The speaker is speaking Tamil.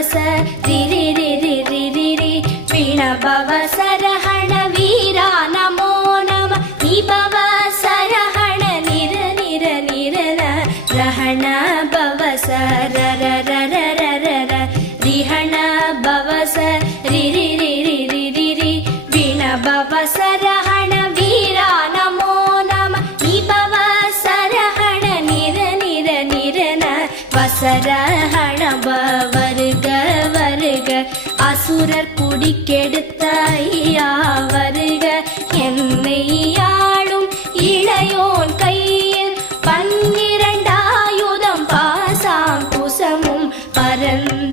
பவச ரிரி ரிரி ரிரி ரி வீண பவசரஹண வீரா நமோ நம நீ பவசரஹண நிர நிர நிரன ரஹண பவச ரர ரர ரர ரிஹண பவச ரிரி ரிரி ரிரி ரி வீண பவசரஹண வீரா நமோ நம நீ பவசரஹண நிர நிர நிரன வசரஹண வருக வருக அசுரர் குடிக்கெடுத்த ஐயா வருக என்னையா